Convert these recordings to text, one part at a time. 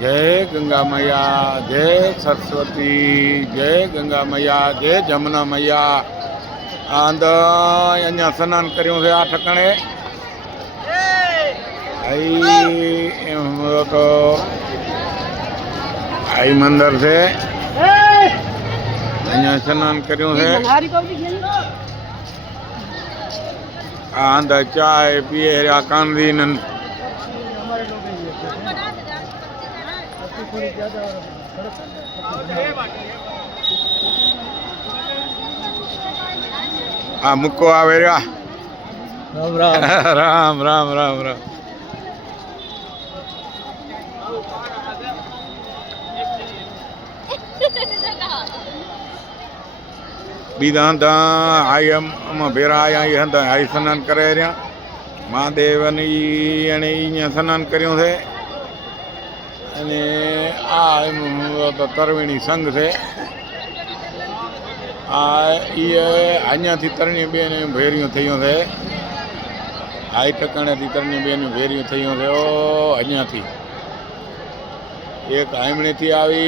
जय गंगा मैया, जय सरस्वती, जय गंगा मैया, जय जमुना मैया। आंद अञा स्नान करूं से आ ठिकाणे तो आई मंदिर से अञा स्नान करूं से आंद चाय पिए रहा कांदीन आ मुक्को आवे रहा राम राम राम राम राम राम बीजा हंधा आई अम भेरा आया हंधा आई स्नान करे रहा महादेव ने स्नान करूं से आ तरवीणी संघ से अञा थी तरणी बेन भेरियूं थियूं से आई ठिकाणे थी तरणी बेन भेरियूं थियूं से ओ अञा थी एक आमणे थी आई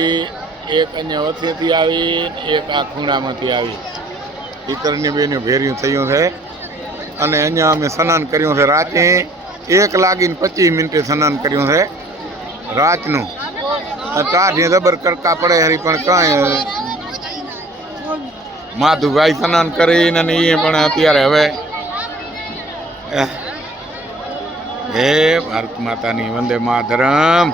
एक अञा वथे थी आई एक आ खूणा में थी आई ई तरणी बेन भेरियूं थियूं से अने अञा अमे स्नान करूं से रात 1:25 स्नान करूं से रात नु टाढी जबर करका पड़े हरी पण कांई माधुभाई स्नान કરીને એ પણ અત્યારે હવે હે ભારત માતાની વંદે માતરમ।